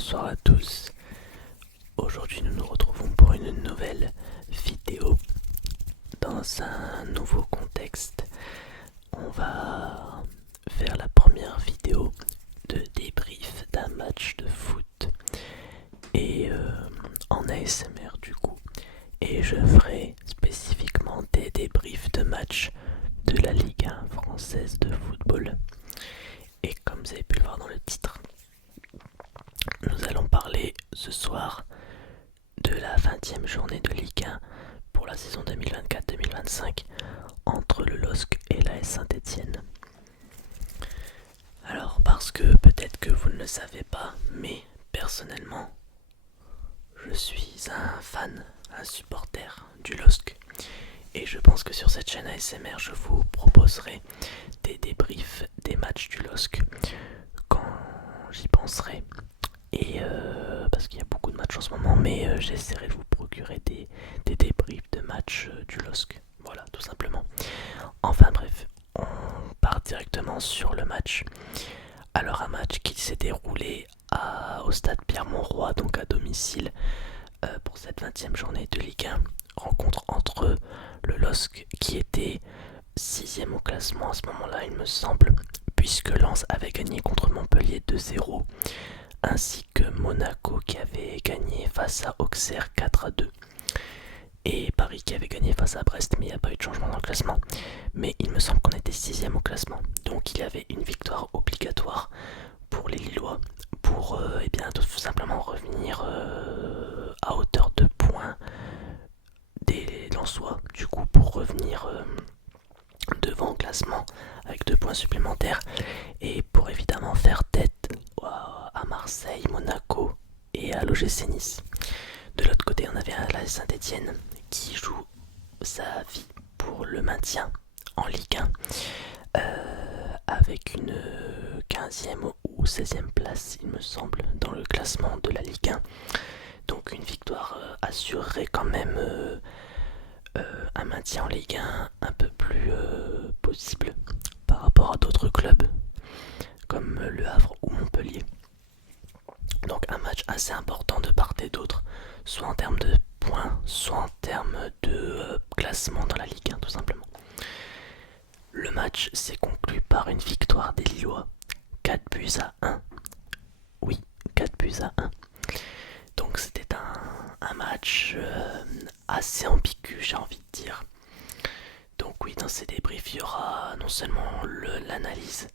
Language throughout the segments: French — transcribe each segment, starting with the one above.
bonsoir à tous. Aujourd'hui nous nous retrouvons pour une nouvelle vidéo dans un nouveau contexte. On va faire la première vidéo de débrief d'un match de foot et en ASMR du coup. Et je ferai spécifiquement des débriefs de matchs de la Ligue 1 française de football. Et comme vous avez pu le voir dans le titre, nous allons parler ce soir de la 20e journée de Ligue 1 pour la saison 2024-2025 entre le LOSC et l'AS Saint-Etienne. Alors parce que peut-être que vous ne le savez pas, mais personnellement je suis un fan, un supporter du LOSC. Et je pense que sur cette chaîne ASMR je vous proposerai des débriefs des matchs du LOSC quand j'y penserai. Et parce qu'il y a beaucoup de matchs en ce moment, mais j'essaierai de vous procurer des débriefs de matchs du LOSC. Voilà, tout simplement. Enfin bref, on part directement sur le match. Alors un match qui s'est déroulé au stade Pierre-Mauroy, donc à domicile, pour cette 20e journée de Ligue 1. Rencontre entre le LOSC qui était 6ème au classement à ce moment-là, il me semble, puisque Lens avait gagné contre Montpellier 2-0, ainsi que Monaco qui avait gagné face à Auxerre 4-2, et Paris qui avait gagné face à Brest, mais il n'y a pas eu de changement dans le classement. Mais il me semble qu'on était 6ème au classement, donc il y avait une victoire obligatoire pour les Lillois pour tout simplement revenir à hauteur de points des Lensois, du coup pour revenir devant au classement avec 2 points supplémentaires et pour évidemment faire tête à Marseille, Monaco et à l'OGC Nice. De l'autre côté, on avait la Saint-Etienne qui joue sa vie pour le maintien en Ligue 1 avec une 15e ou 16e place, il me semble, dans le classement de la Ligue 1. Donc une victoire assurerait quand même un maintien en Ligue 1 un peu plus possible par rapport à d'autres clubs comme Le Havre ou Montpellier. Donc un match assez important de part et d'autre, soit en termes de points, soit en termes de classement dans la Ligue 1 tout simplement. Le match s'est conclu par une victoire des Lillois, 4-1. Oui, 4-1. Donc c'était un match assez ambigu, j'ai envie de dire. Donc oui, dans ces débriefs, il y aura non seulement l'analyse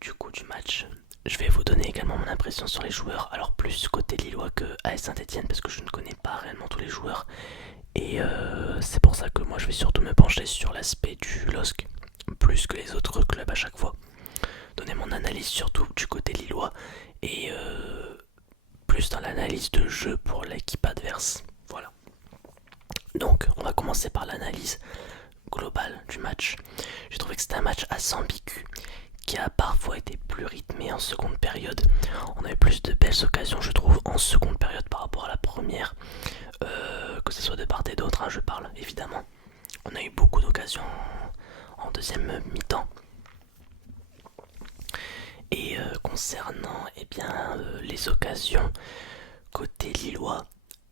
du coup du match. Je vais vous donner également mon impression sur les joueurs, alors plus côté Lillois que AS Saint-Etienne parce que je ne connais pas réellement tous les joueurs. Et c'est pour ça que moi je vais surtout me pencher sur l'aspect du LOSC, plus que les autres clubs à chaque fois. Donner mon analyse surtout du côté Lillois et plus dans l'analyse de jeu pour l'équipe adverse. Voilà. Donc on va commencer par l'analyse globale du match. J'ai trouvé que c'était un match assez ambigu qui a parfois été plus rythmé en seconde période. On avait plus de belles occasions, je trouve, en seconde période par rapport à la première, que ce soit de part et d'autre, je parle évidemment. On a eu beaucoup d'occasions en deuxième mi-temps. Et concernant les occasions côté lillois,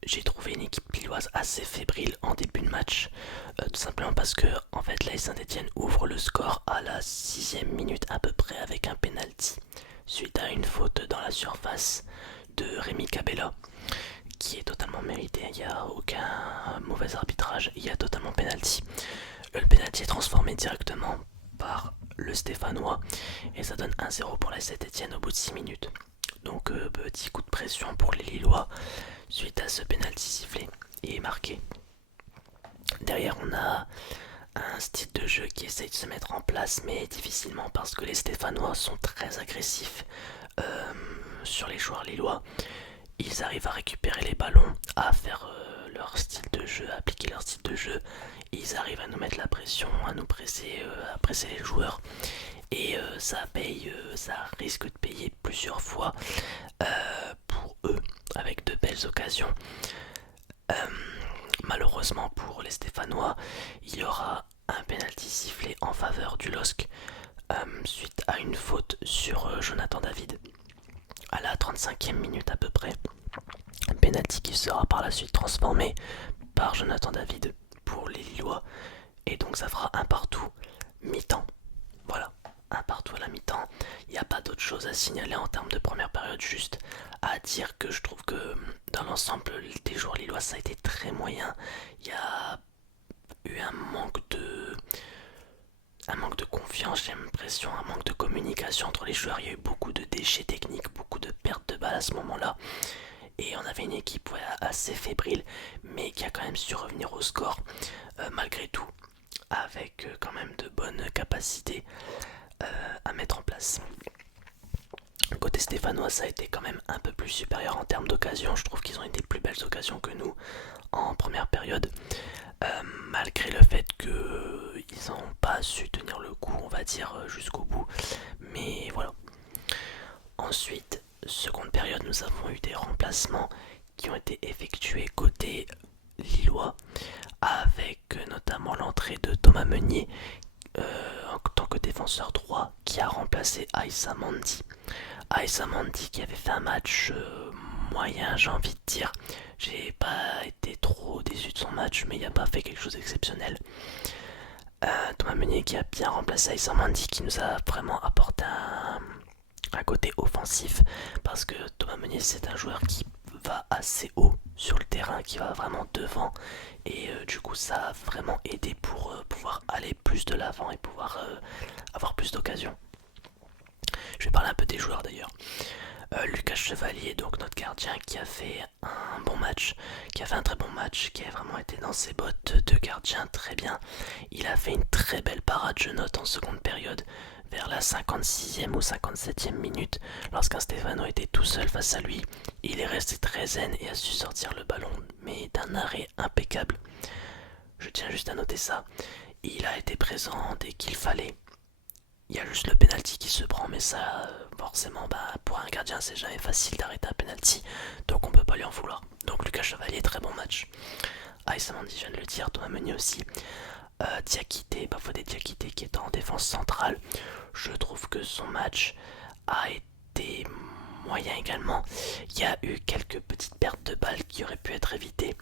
j'ai trouvé une équipe lilloise assez fébrile en début de match, tout simplement parce que en fait l'AS Saint-Etienne ouvre le score à la 6ème minute à peu près avec un penalty suite à une faute dans la surface de Rémi Cabella qui est totalement mérité. Il n'y a aucun mauvais arbitrage, il y a totalement penalty. Le penalty est transformé directement par le Stéphanois et ça donne 1-0 pour la Saint-Etienne au bout de 6 minutes. Donc petit coup de pression pour les Lillois suite à ce penalty sifflé et marqué. Derrière on a un style de jeu qui essaye de se mettre en place mais difficilement parce que les Stéphanois sont très agressifs sur les joueurs lillois. Ils arrivent à récupérer les ballons, à faire leur style de jeu, à appliquer leur style de jeu. Ils arrivent à nous mettre la pression, à nous presser, à presser les joueurs. Et ça paye, ça risque de payer plusieurs fois pour eux, avec de belles occasions. Malheureusement pour les Stéphanois, il y aura un penalty sifflé en faveur du LOSC suite à une faute sur Jonathan David à la 35e minute à peu près. Un penalty qui sera par la suite transformé par Jonathan David pour les Lillois. Et donc ça fera un partout mi-temps. Voilà, un partout à la mi-temps. Il n'y a pas d'autre chose à signaler en termes de première période, juste à dire que je trouve que dans l'ensemble des joueurs lillois ça a été très moyen. Il y a eu un manque de confiance, j'ai l'impression, un manque de communication entre les joueurs. Il y a eu beaucoup de déchets techniques, beaucoup de pertes de balles à ce moment-là. Et on avait une équipe assez fébrile, mais qui a quand même su revenir au score, malgré tout, avec quand même de bonnes capacités à mettre en place. Côté stéphanois, ça a été quand même un peu plus supérieur en termes d'occasions. Je trouve qu'ils ont eu des plus belles occasions que nous en première période. Malgré le fait qu'ils n'ont pas su tenir le coup, on va dire, jusqu'au bout. Mais voilà. Ensuite, seconde période, nous avons eu des remplacements qui ont été effectués côté lillois, avec notamment l'entrée de Thomas Meunier en tant que défenseur droit, qui a remplacé Aïssa Mandi. Aïssa Mandi qui avait fait un match moyen, j'ai envie de dire. J'ai pas été trop déçu de son match, mais il n'a pas fait quelque chose d'exceptionnel. Thomas Meunier qui a bien remplacé Aïssa Mandi, qui nous a vraiment apporté un côté offensif, parce que Thomas Meunier c'est un joueur qui va assez haut sur le terrain, qui va vraiment devant, et du coup ça a vraiment aidé pour pouvoir aller plus de l'avant et pouvoir avoir plus d'occasions. Je vais parler un peu des joueurs d'ailleurs. Lucas Chevalier, donc notre gardien, qui a fait un bon match, qui a fait un très bon match, qui a vraiment été dans ses bottes de gardien très bien. Il a fait une très belle parade, je note, en seconde période, vers la 56e ou 57e minute, lorsqu'un Stéphano était tout seul face à lui. Il est resté très zen et a su sortir le ballon, mais d'un arrêt impeccable. Je tiens juste à noter ça. Il a été présent dès qu'il fallait. Il y a juste le penalty qui se prend, mais ça, forcément, pour un gardien, c'est jamais facile d'arrêter un penalty, donc on peut pas lui en vouloir. Donc Lucas Chevalier, très bon match. Aïssa Mandi, je viens de le dire, Thomas Meunier aussi. Diakité, Bafodé Diakité qui est en défense centrale. Je trouve que son match a été moyen également. Il y a eu quelques petites pertes de balles qui auraient pu être évitées,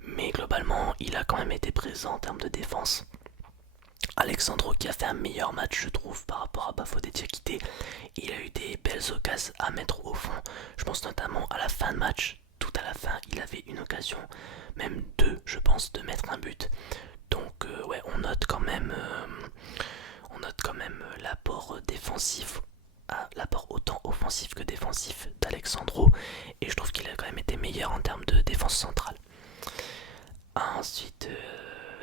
mais globalement, il a quand même été présent en termes de défense. Alexandro qui a fait un meilleur match je trouve par rapport à Bafodé Diakité. Il a eu des belles occasions à mettre au fond. Je pense notamment à la fin de match. Tout à la fin il avait une occasion, même deux je pense, de mettre un but. Donc ouais, on note quand même l'apport défensif, l'apport autant offensif que défensif d'Alexandro. Et je trouve qu'il a quand même été meilleur en termes de défense centrale. Ensuite,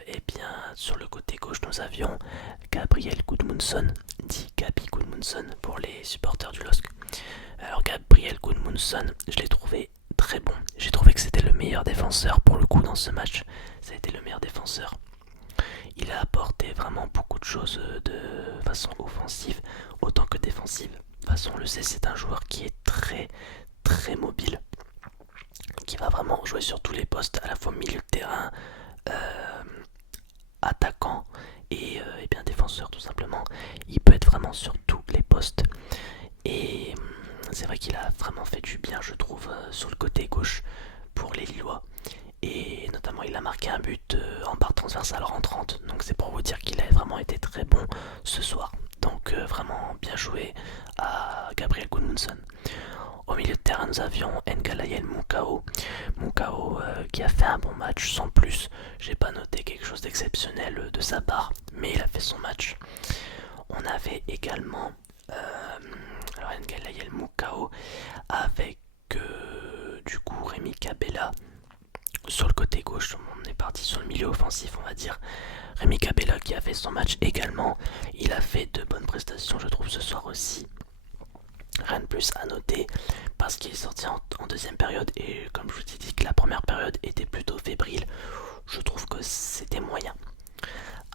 eh bien, sur le côté gauche, nous avions Gabriel Gudmundsson, dit Gabi Gudmundsson pour les supporters du LOSC. Alors, Gabriel Gudmundsson, je l'ai trouvé très bon. J'ai trouvé que c'était le meilleur défenseur pour le coup dans ce match. Ça a été le meilleur défenseur. Il a apporté vraiment beaucoup de choses de façon offensive autant que défensive. De toute façon, on le sait, c'est un joueur qui est très très mobile, qui va vraiment jouer sur tous les postes, à la fois milieu de terrain, attaquant et bien défenseur tout simplement. Il peut être vraiment sur tous les postes et c'est vrai qu'il a vraiment fait du bien je trouve sur le côté gauche pour les Lillois, et notamment il a marqué un but en barre transversale rentrante, donc c'est pour vous dire qu'il a vraiment été très bon ce soir. Donc vraiment bien joué à Gabriel Gudmundsson. Au milieu de terrain, nous avions Ngalayel Moukao. Moukao qui a fait un bon match sans plus. J'ai pas noté quelque chose d'exceptionnel de sa part, mais il a fait son match. On avait également Ngalayel Moukao avec du coup Rémi Cabella sur le côté gauche. On est parti sur le milieu offensif, on va dire. Rémi Cabella qui a fait son match également. Il a fait de bonnes prestations, je trouve, ce soir aussi. Rien de plus à noter parce qu'il est sorti en deuxième période, et comme je vous ai dit que la première période était plutôt fébrile, je trouve que c'était moyen.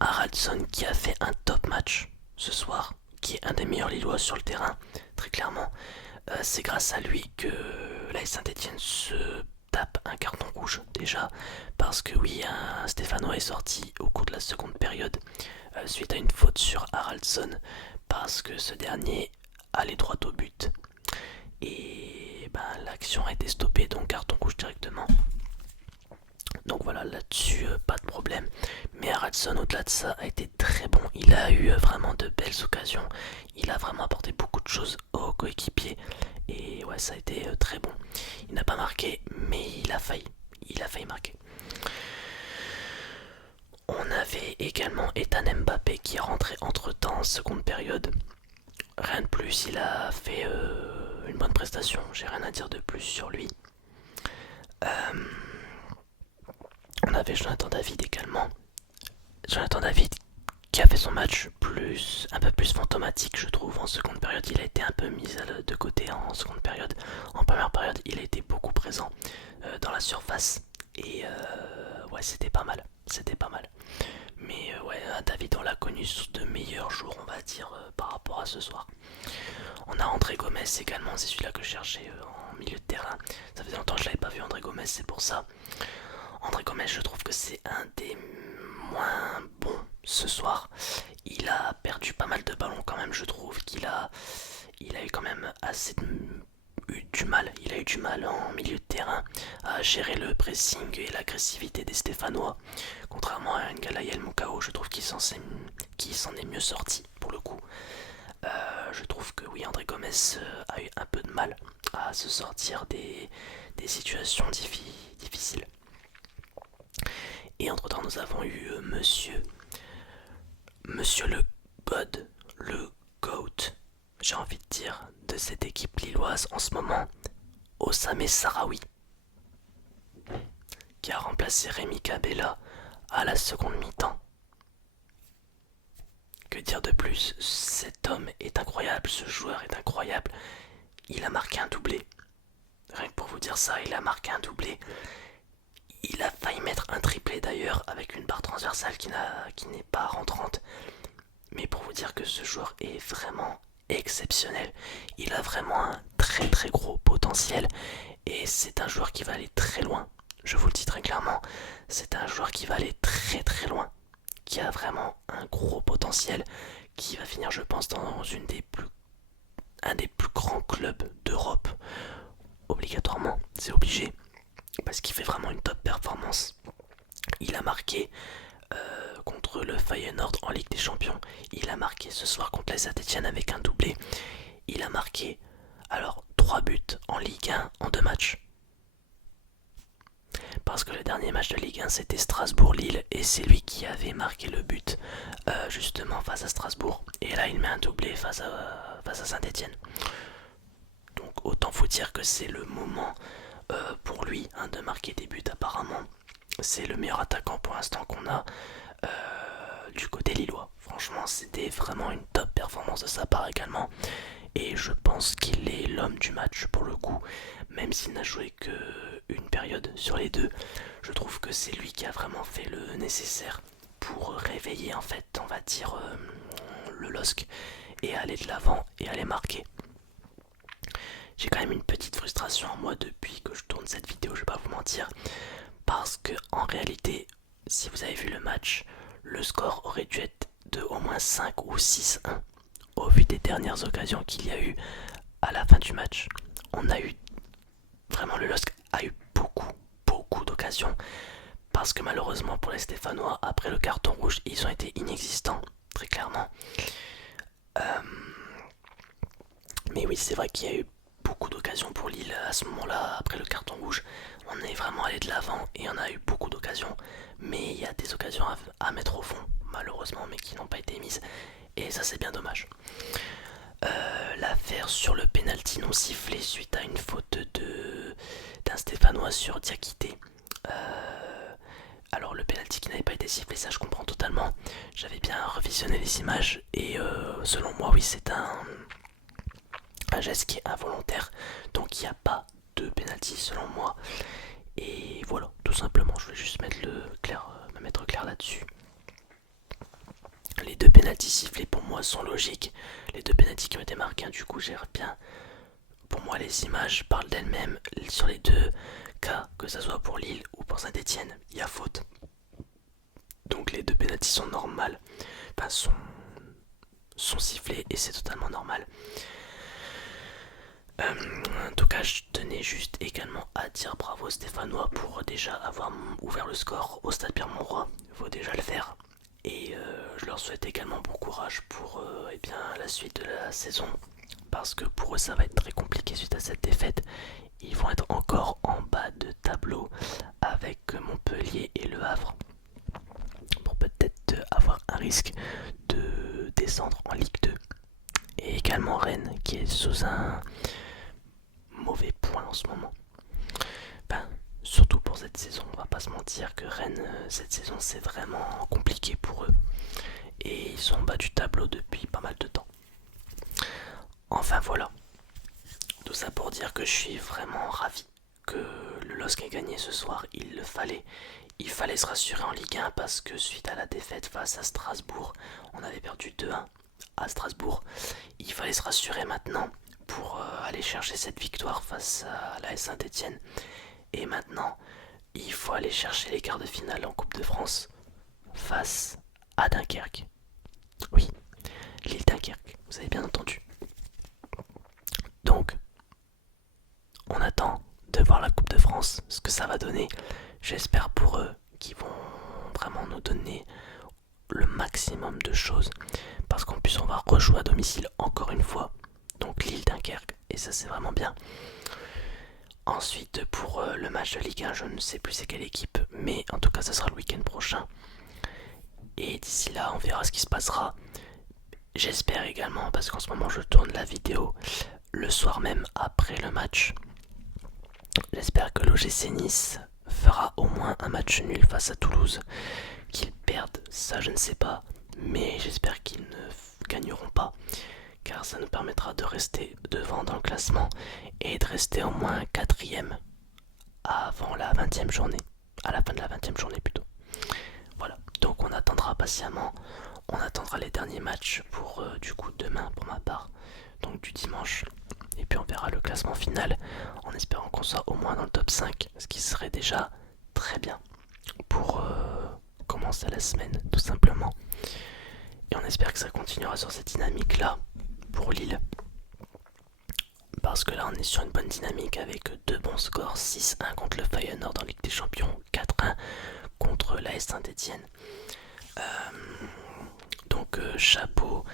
Haraldsson qui a fait un top match ce soir, qui est un des meilleurs Lillois sur le terrain, très clairement. C'est grâce à lui que l'AS Saint-Etienne se tape un carton rouge déjà, parce que oui, un Stéphano est sorti au cours de la seconde période suite à une faute sur Haraldsson, parce que ce dernier aller droit au but. Et l'action a été stoppée, donc carton rouge directement. Donc voilà, là-dessus, pas de problème. Mais Haraldsson, au-delà de ça, a été très bon. Il a eu vraiment de belles occasions. Il a vraiment apporté beaucoup de choses aux coéquipiers. Et ouais, ça a été très bon. Il n'a pas marqué, mais il a failli. Il a failli marquer. On avait également Ethan Mbappé qui est rentré entre temps en seconde période. Rien de plus, il a fait une bonne prestation. J'ai rien à dire de plus sur lui. On avait Jonathan David également. Jonathan David qui a fait son match un peu plus fantomatique, je trouve. En seconde période, il a été un peu mis de côté en seconde période. En première période, il a été beaucoup présent dans la surface. Et ouais, c'était pas mal. C'était pas mal. Mais ouais, David, on l'a connu sous de meilleurs jours, on va dire, par rapport à ce soir. On a André Gomez également, c'est celui-là que je cherchais en milieu de terrain. Ça faisait longtemps que je l'avais pas vu, André Gomez, c'est pour ça. André Gomez, je trouve que c'est un des moins bons ce soir. Il a perdu pas mal de ballons quand même, je trouve il a eu quand même eu du mal. Il a eu du mal en milieu de terrain à gérer le pressing et l'agressivité des Stéphanois. Contrairement à Ngalaïel Moukao, je trouve qu'il s'en est mieux sorti pour le coup. Je trouve que oui, André Gomez a eu un peu de mal à se sortir des situations difficiles. Et entre temps, nous avons eu monsieur le God, le GOAT, j'ai envie de dire, de cette équipe lilloise en ce moment, Osame Sarawi, qui a remplacé Rémi Cabella à la seconde mi-temps. Que dire de plus? Cet homme est incroyable, ce joueur est incroyable. Il a marqué un doublé. Rien que pour vous dire ça, il a marqué un doublé. Il a failli mettre un triplé d'ailleurs avec une barre transversale qui n'est pas rentrante. Mais pour vous dire que ce joueur est vraiment exceptionnel. Il a vraiment un très très gros potentiel. Et c'est un joueur qui va aller très loin. Je vous le dis très clairement. C'est un joueur qui va aller très très loin. Qui a vraiment un gros potentiel. Qui va finir, je pense, dans un des plus grands clubs d'Europe. Obligatoirement, c'est obligé. Parce qu'il fait vraiment une top performance. Il a marqué contre le Feyenoord en Ligue des Champions. Il a marqué ce soir contre la Saint-Etienne avec un doublé. Il a marqué alors 3 buts en Ligue 1 en 2 matchs. Parce que le dernier match de Ligue 1 c'était Strasbourg-Lille et c'est lui qui avait marqué le but justement face à Strasbourg. Et là il met un doublé face à Saint-Etienne. Donc autant vous dire que c'est le moment pour lui de marquer des buts apparemment. C'est le meilleur attaquant pour l'instant qu'on a du côté lillois. Franchement, c'était vraiment une top performance de sa part également. Et je pense qu'il est l'homme du match pour le coup. Même s'il n'a joué qu'une période sur les deux, je trouve que c'est lui qui a vraiment fait le nécessaire pour réveiller en fait, on va dire, le LOSC et aller de l'avant et aller marquer. J'ai quand même une petite frustration en moi depuis que je tourne cette vidéo, je vais pas vous mentir. Parce que en réalité, si vous avez vu le match, le score aurait dû être de au moins 5 ou 6-1 au vu des dernières occasions qu'il y a eu à la fin du match. On a eu vraiment, le LOSC a eu beaucoup d'occasions parce que malheureusement pour les Stéphanois, après le carton rouge, ils ont été inexistants, très clairement. Mais oui, c'est vrai qu'il y a eu beaucoup d'occasions pour Lille à ce moment-là, après le carton rouge. On est vraiment allé de l'avant et on a eu beaucoup d'occasions. Mais il y a des occasions à mettre au fond, malheureusement, mais qui n'ont pas été mises. Et ça, c'est bien dommage. L'affaire sur le penalty non sifflé suite à une faute d'un Stéphanois sur Diakité. Alors le penalty qui n'avait pas été sifflé, ça je comprends totalement. J'avais bien revisionné les images et selon moi, oui, c'est un geste qui est involontaire. Donc il n'y a pas de penalty selon moi. Et voilà, tout simplement, je vais juste me mettre clair là-dessus. Les deux pénaltys sifflés pour moi sont logiques. Les deux pénaltys qui ont été marqués, du coup, j'ai bien. Pour moi, les images parlent d'elles-mêmes. Sur les deux cas, que ce soit pour Lille ou pour Saint-Etienne, il y a faute. Donc les deux pénaltys sont normales. Enfin, sont sifflés et c'est totalement normal. En tout cas, je tenais tenais juste également à dire bravo aux Stéphanois pour déjà avoir ouvert le score au Stade Pierre-Mauroy. Il faut déjà le faire. Et je leur souhaite également bon courage pour eh bien, la suite de la saison. Parce que pour eux ça va être très compliqué suite à cette défaite. Ils vont être encore en bas de tableau avec Montpellier et Le Havre. Pour peut-être avoir un risque de descendre en Ligue 2. Et également Rennes qui est sous un mauvais point en ce moment. Ben, surtout pour cette saison, on va pas se mentir que Rennes, cette saison c'est vraiment compliqué pour eux. Et ils sont en bas du tableau depuis pas mal de temps. Enfin voilà, tout ça pour dire que je suis vraiment ravi que le LOSC ait gagné ce soir, il le fallait. Il fallait se rassurer en Ligue 1 parce que suite à la défaite face à Strasbourg, on avait perdu 2-1 à Strasbourg. Il fallait se rassurer maintenant pour aller chercher cette victoire face à la Saint-Etienne. Et maintenant, il faut aller chercher les quarts de finale en Coupe de France face à Dunkerque. Oui, l'île Dunkerque, vous avez bien entendu. Donc, on attend de voir la Coupe de France, ce que ça va donner. J'espère pour eux qu'ils vont vraiment nous donner le maximum de choses. Parce qu'en plus, on va rejouer à domicile encore une fois. Donc l'île Dunkerque, et ça c'est vraiment bien. Ensuite, pour le match de Ligue 1, je ne sais plus c'est quelle équipe, mais en tout cas, ça sera le week-end prochain. Et d'ici là, on verra ce qui se passera. J'espère également, parce qu'en ce moment, je tourne la vidéo le soir même après le match. J'espère que l'OGC Nice fera au moins un match nul face à Toulouse. Qu'ils perdent, ça je ne sais pas, mais j'espère qu'ils ne gagneront pas. Car ça nous permettra de rester devant dans le classement et de rester au moins 4ème avant la 20ème journée. À la fin de la 20ème journée plutôt. Voilà, donc on attendra patiemment. On attendra les derniers matchs pour du coup demain pour ma part. Donc du dimanche. Et puis on verra le classement final en espérant qu'on soit au moins dans le top 5. Ce qui serait déjà très bien pour commencer la semaine tout simplement. Et on espère que ça continuera sur cette dynamique là pour Lille. Parce que là on est sur une bonne dynamique avec deux bons scores, 6-1 contre le Feyenoord en Ligue des Champions, 4-1 contre l'AS Saint-Etienne. Donc chapeau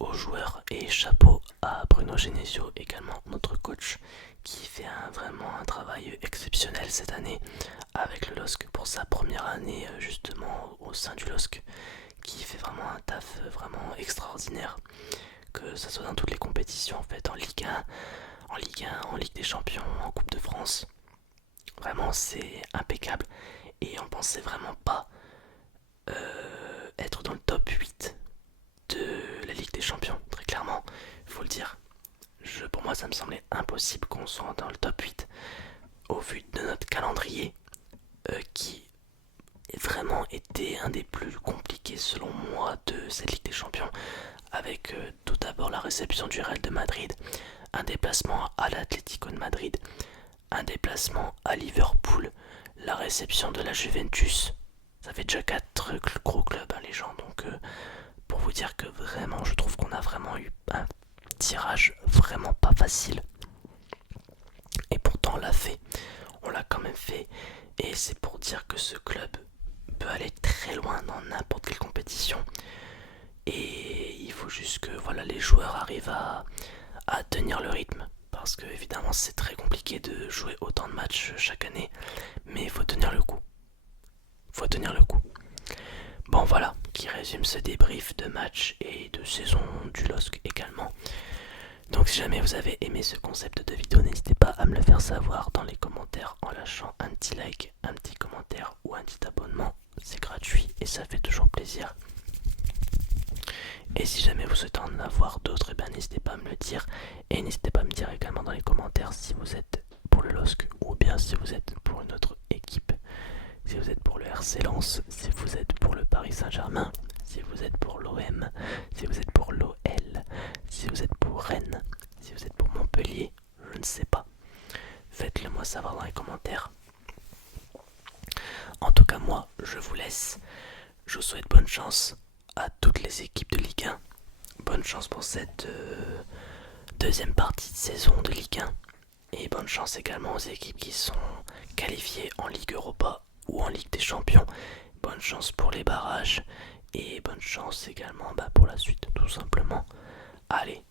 aux joueurs et chapeau à Bruno Genesio également, notre coach, qui fait vraiment un travail exceptionnel cette année avec le LOSC pour sa première année justement au sein du LOSC, qui fait vraiment un taf vraiment extraordinaire, que ça soit dans toutes les compétitions en fait, en Ligue 1, en Ligue 1, en Ligue des Champions, en Coupe de France. Vraiment c'est impeccable et on pensait vraiment pas être dans le top 8 de la Ligue des Champions, très clairement, il faut le dire. Pour moi ça me semblait impossible qu'on soit dans le top 8 au vu de notre calendrier qui vraiment été un des plus compliqués selon moi de cette Ligue des Champions, avec tout d'abord la réception du Real de Madrid, un déplacement à l'Atlético de Madrid, un déplacement à Liverpool, la réception de la Juventus. Ça fait déjà 4 gros clubs hein, les gens, donc pour vous dire que vraiment je trouve qu'on a vraiment eu un tirage vraiment pas facile. Et pourtant on l'a fait, on l'a quand même fait, et c'est pour dire que ce club peut aller très loin dans n'importe quelle compétition. Et il faut juste que voilà, les joueurs arrivent à tenir le rythme. Parce que évidemment c'est très compliqué de jouer autant de matchs chaque année. Mais il faut tenir le coup. Faut tenir le coup. Bon voilà, qui résume ce débrief de match et de saison du LOSC également. Donc si jamais vous avez aimé ce concept de vidéo, n'hésitez pas à me le faire savoir dans les commentaires en lâchant un petit like, un petit commentaire ou un petit abonnement. C'est gratuit et ça fait toujours plaisir. Et si jamais vous souhaitez en avoir d'autres, eh n'hésitez pas à me le dire. Et n'hésitez pas à me dire également dans les commentaires si vous êtes pour le LOSC ou bien si vous êtes pour une autre équipe. Si vous êtes pour le RC Lens, si vous êtes pour le Paris Saint-Germain, si vous êtes pour l'OM, si vous êtes pour l'OL, si vous êtes pour Rennes, si vous êtes pour Montpellier, je ne sais pas. Faites-le moi savoir dans les commentaires. En tout cas moi, je vous laisse. Je vous souhaite bonne chance à toutes les équipes de Ligue 1. Bonne chance pour cette deuxième partie de saison de Ligue 1. Et bonne chance également aux équipes qui sont qualifiées en Ligue Europa ou en Ligue des Champions. Bonne chance pour les barrages et bonne chance également pour la suite tout simplement. Allez,